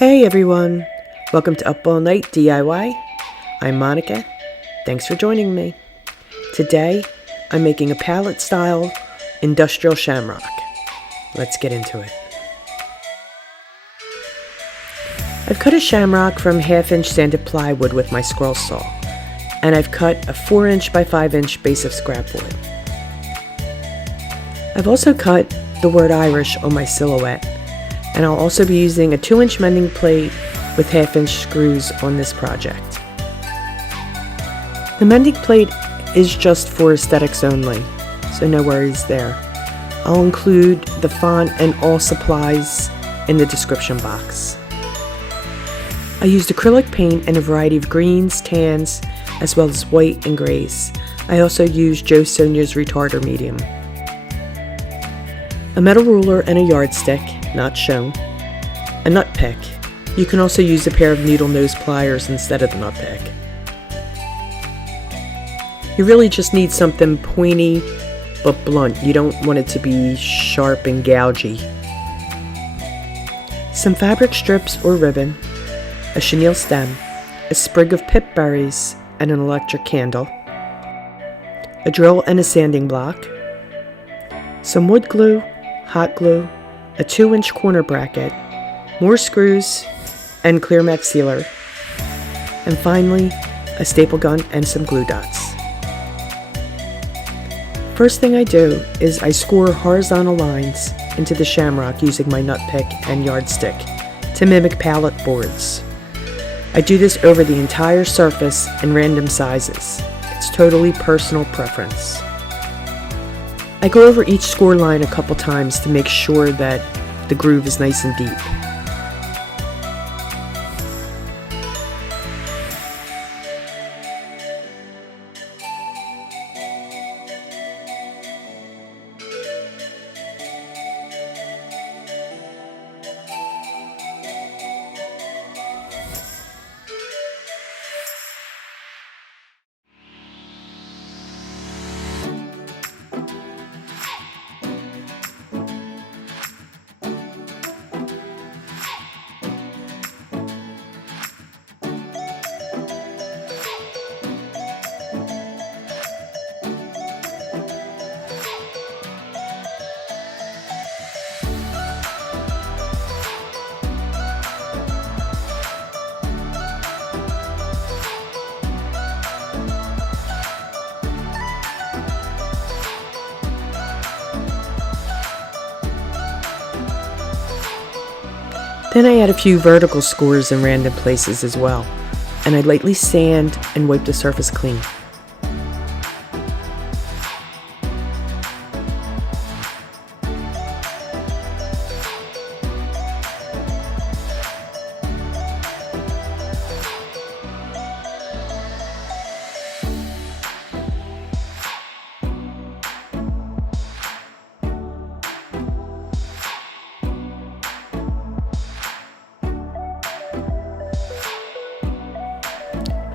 Hey everyone, welcome to Up All Night DIY. I'm Monica. Thanks for joining me. Today, I'm making a pallet style industrial shamrock. Let's get into it. I've cut a shamrock from 1/2-inch sanded plywood with my scroll saw, and I've cut a 4-inch by 5-inch base of scrap wood. I've also cut the word Irish on my silhouette, and I'll also be using a 2-inch mending plate with 1/2-inch screws on this project. The mending plate is just for aesthetics only, so no worries there. I'll include the font and all supplies in the description box. I used acrylic paint in a variety of greens, tans, as well as white and grays. I also used Joe Sonia's retarder medium. A metal ruler and a yardstick, not shown. A nut pick. You can also use a pair of needle nose pliers instead of the nut pick. You really just need something pointy but blunt. You don't want it to be sharp and gougy. Some fabric strips or ribbon, a chenille stem, a sprig of pip berries, and an electric candle, a drill and a sanding block, some wood glue, hot glue, a 2-inch corner bracket, more screws, and clear matte sealer, and finally, a staple gun and some glue dots. First thing I do is I score horizontal lines into the shamrock using my nut pick and yardstick to mimic pallet boards. I do this over the entire surface in random sizes. It's totally personal preference. I go over each score line a couple times to make sure that the groove is nice and deep. Then I add a few vertical scores in random places as well, and I lightly sand and wipe the surface clean.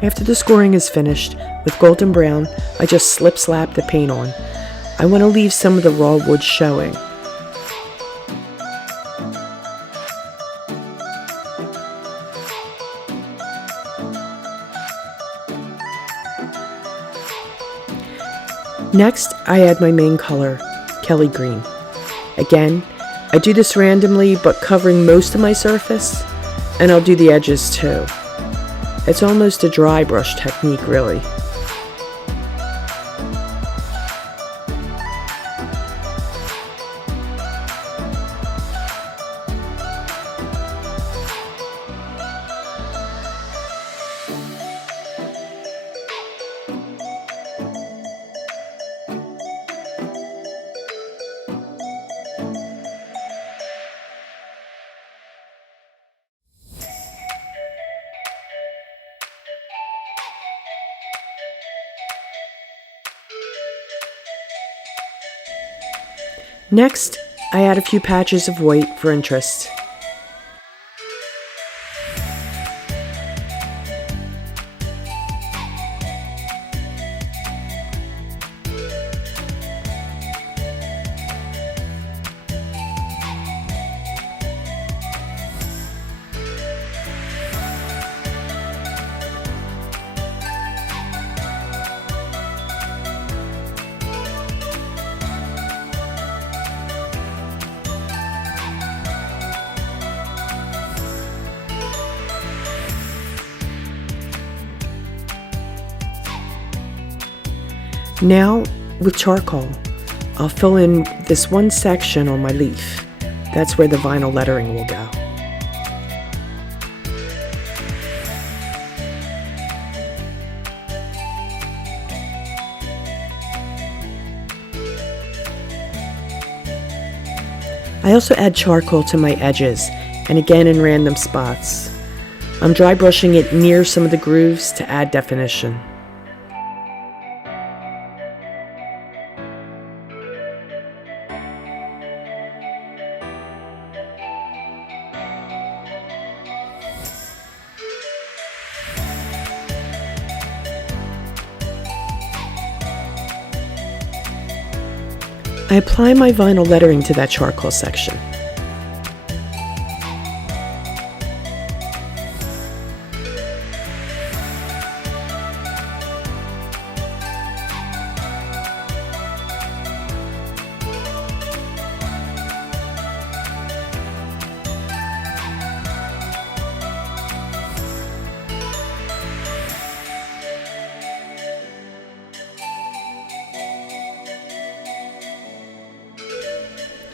After the scoring is finished, with golden brown, I just slap the paint on. I want to leave some of the raw wood showing. Next, I add my main color, Kelly Green. Again, I do this randomly but covering most of my surface, and I'll do the edges too. It's almost a dry brush technique, really. Next, I add a few patches of white for interest. Now, with charcoal, I'll fill in this one section on my leaf. That's where the vinyl lettering will go. I also add charcoal to my edges, and again in random spots. I'm dry brushing it near some of the grooves to add definition. I apply my vinyl lettering to that charcoal section.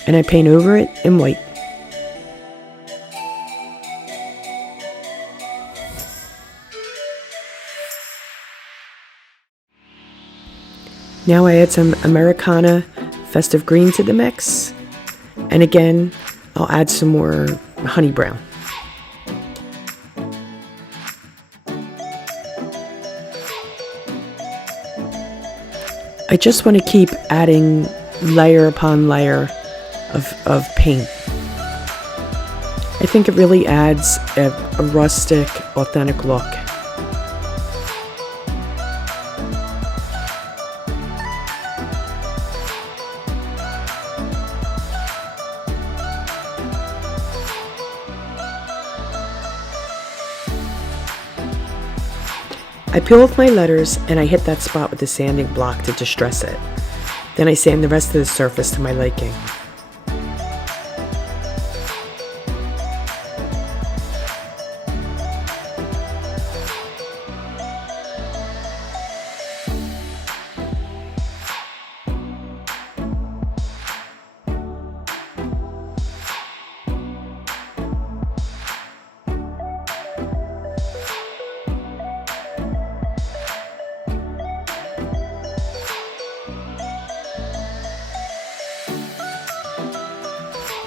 And I paint over it in white. Now I add some Americana Festive Green to the mix, and again I'll add some more honey brown. I just want to keep adding layer upon layer of paint. I think it really adds a rustic, authentic look. I peel off my letters and I hit that spot with the sanding block to distress it. Then I sand the rest of the surface to my liking.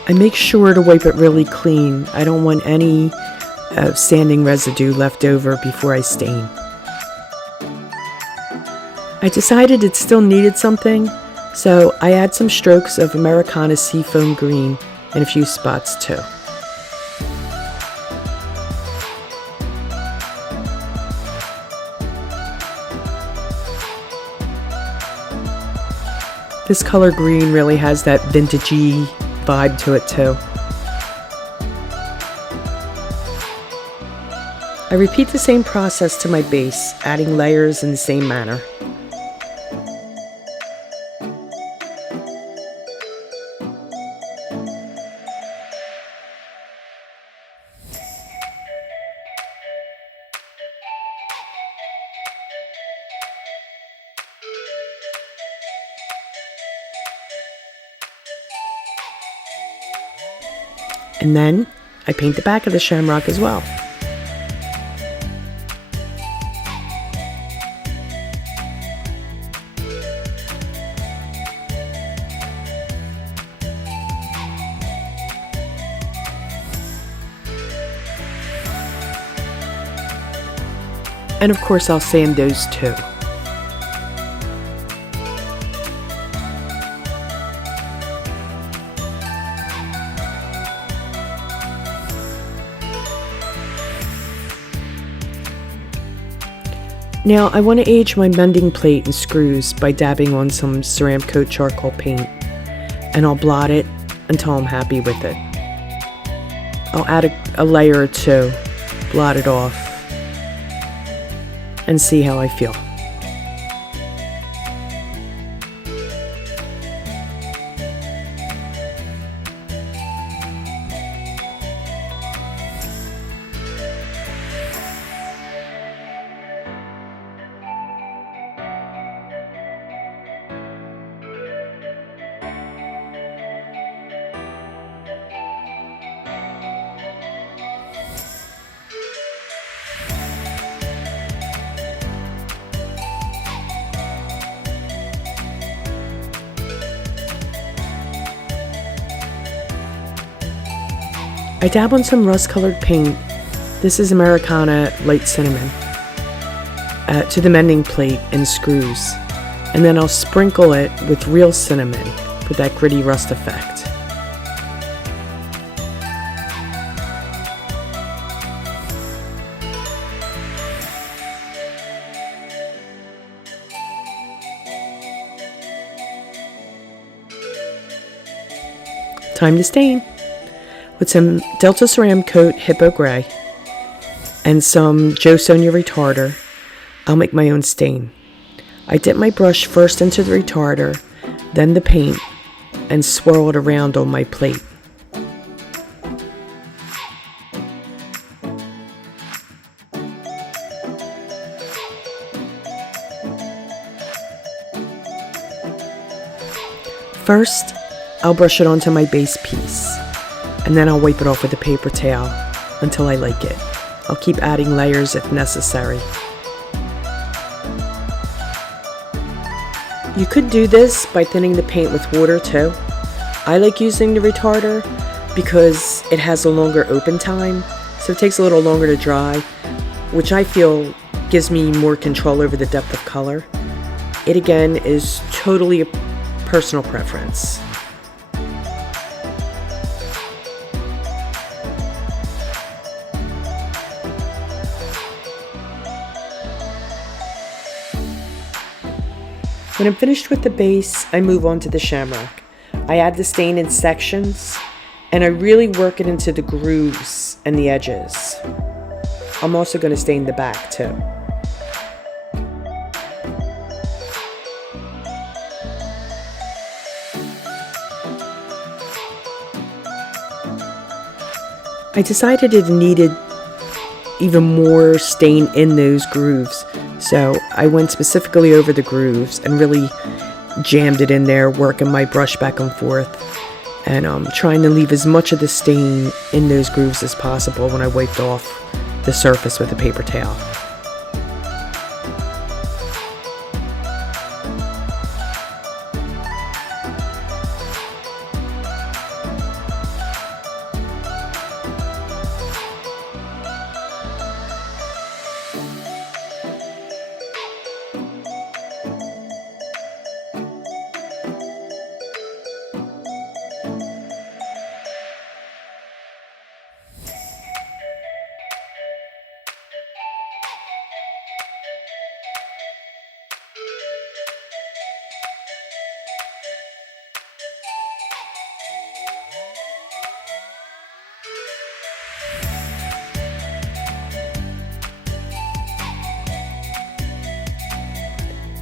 I make sure to wipe it really clean. I don't want any sanding residue left over before I stain. I decided it still needed something, so I add some strokes of Americana Seafoam Green in a few spots too. This color green really has that vintagey vibe to it too. I repeat the same process to my base, adding layers in the same manner. And then I paint the back of the shamrock as well. And of course I'll sand those too. Now I want to age my mending plate and screws by dabbing on some Ceramcoat charcoal paint, and I'll blot it until I'm happy with it. I'll add a layer or two, blot it off, and see how I feel. I dab on some rust-colored paint. This is Americana Light Cinnamon to the mending plate and screws, and then I'll sprinkle it with real cinnamon for that gritty rust effect. Time to stain. With some Delta Ceram Coat Hippo Gray and some Joe Sonia retarder, I'll make my own stain. I dip my brush first into the retarder, then the paint, and swirl it around on my plate. First, I'll brush it onto my base piece, and then I'll wipe it off with a paper towel until I like it. I'll keep adding layers if necessary. You could do this by thinning the paint with water too. I like using the retarder because it has a longer open time, so it takes a little longer to dry, which I feel gives me more control over the depth of color. It again is totally a personal preference. When I'm finished with the base, I move on to the Shamrock. I add the stain in sections, and I really work it into the grooves and the edges. I'm also going to stain the back too. I decided it needed even more stain in those grooves, so I went specifically over the grooves and really jammed it in there, working my brush back and forth, and trying to leave as much of the stain in those grooves as possible when I wiped off the surface with a paper towel.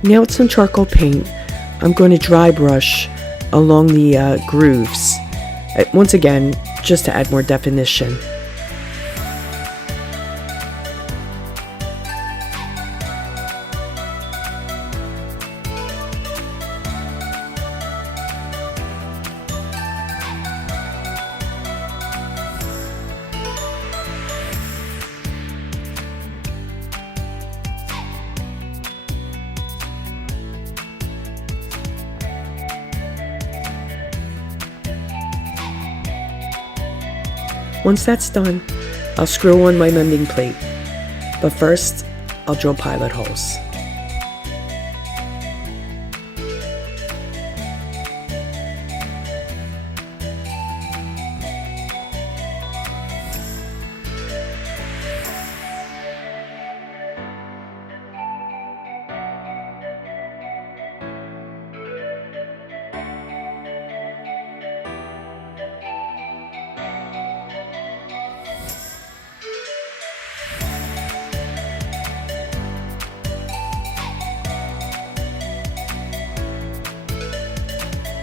Now with some charcoal paint, I'm going to dry brush along the grooves, once again, just to add more definition. Once that's done, I'll screw on my mending plate, but first I'll drill pilot holes.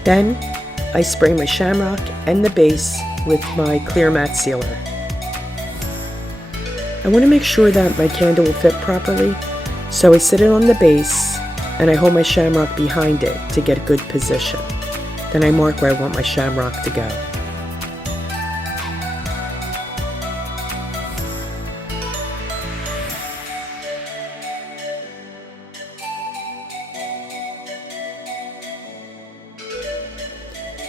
Then, I spray my Shamrock and the base with my clear matte sealer. I want to make sure that my candle will fit properly, so I sit it on the base and I hold my Shamrock behind it to get a good position. Then I mark where I want my Shamrock to go.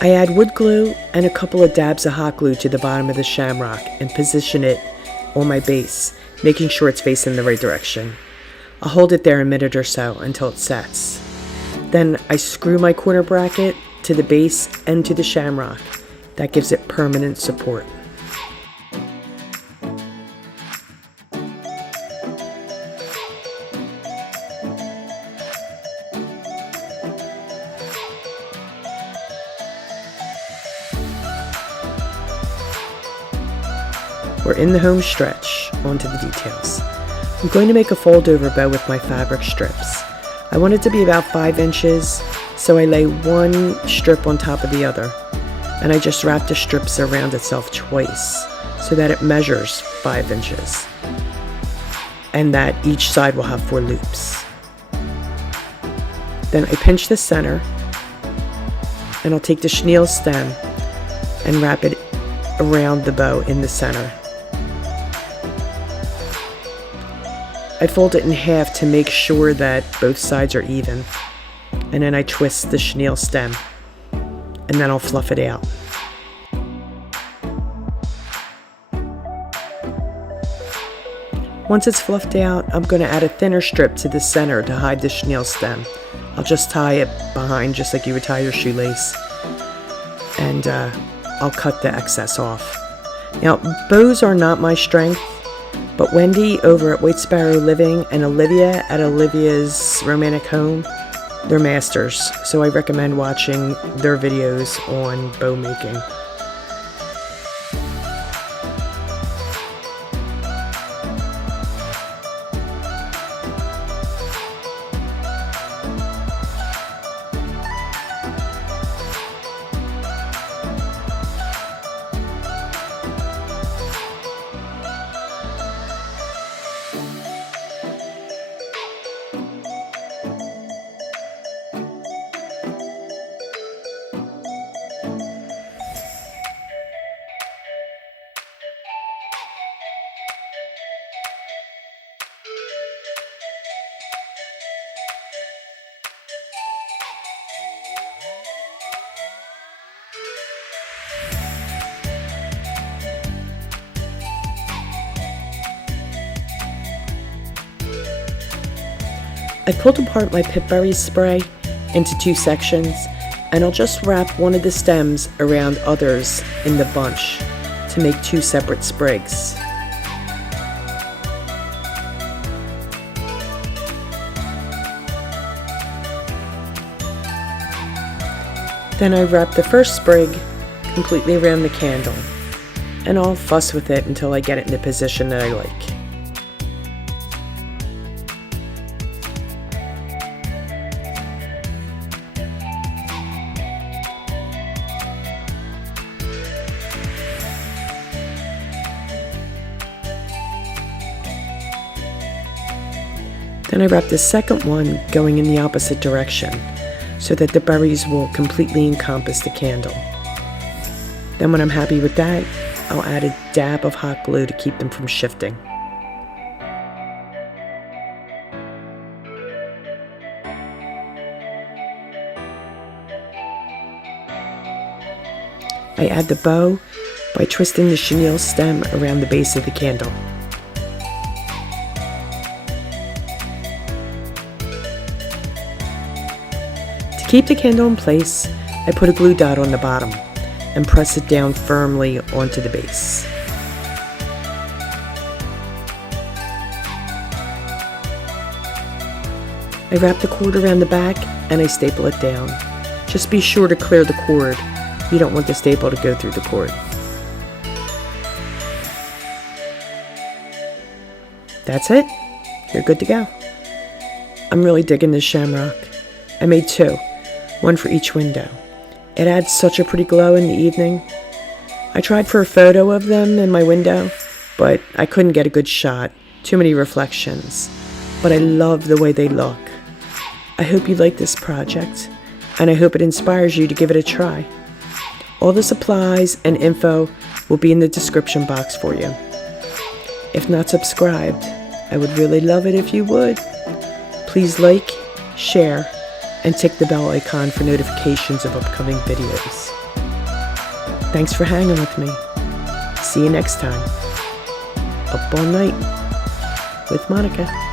I add wood glue and a couple of dabs of hot glue to the bottom of the shamrock and position it on my base, making sure it's facing the right direction. I'll hold it there a minute or so until it sets. Then I screw my corner bracket to the base and to the shamrock. That gives it permanent support. We're in the home stretch, onto the details. I'm going to make a fold over bow with my fabric strips. I want it to be about 5 inches, so I lay one strip on top of the other, and I just wrap the strips around itself twice so that it measures 5 inches, and that each side will have 4 loops. Then I pinch the center, and I'll take the chenille stem and wrap it around the bow in the center. I fold it in half to make sure that both sides are even, and then I twist the chenille stem, and then I'll fluff it out. Once it's fluffed out, I'm going to add a thinner strip to the center to hide the chenille stem. I'll just tie it behind just like you would tie your shoelace, and I'll cut the excess off. Now, bows are not my strength, but Wendy over at White Sparrow Living and Olivia at Olivia's Romantic Home, they're masters, so I recommend watching their videos on bow making. I pulled apart my Pip Berry spray into 2 sections, and I'll just wrap one of the stems around others in the bunch to make 2 separate sprigs. Then I wrap the first sprig completely around the candle, and I'll fuss with it until I get it in the position that I like. Then I wrap the second one going in the opposite direction so that the berries will completely encompass the candle. Then when I'm happy with that, I'll add a dab of hot glue to keep them from shifting. I add the bow by twisting the chenille stem around the base of the candle. To keep the candle in place, I put a glue dot on the bottom and press it down firmly onto the base. I wrap the cord around the back and I staple it down. Just be sure to clear the cord. You don't want the staple to go through the cord. That's it. You're good to go. I'm really digging this shamrock. I made 2, one for each window. It adds such a pretty glow in the evening. I tried for a photo of them in my window, but I couldn't get a good shot. Too many reflections. But I love the way they look. I hope you like this project, and I hope it inspires you to give it a try. All the supplies and info will be in the description box for you. If not subscribed, I would really love it if you would. Please like, share, and tick the bell icon for notifications of upcoming videos. Thanks for hanging with me. See you next time. Up All Night with Monica.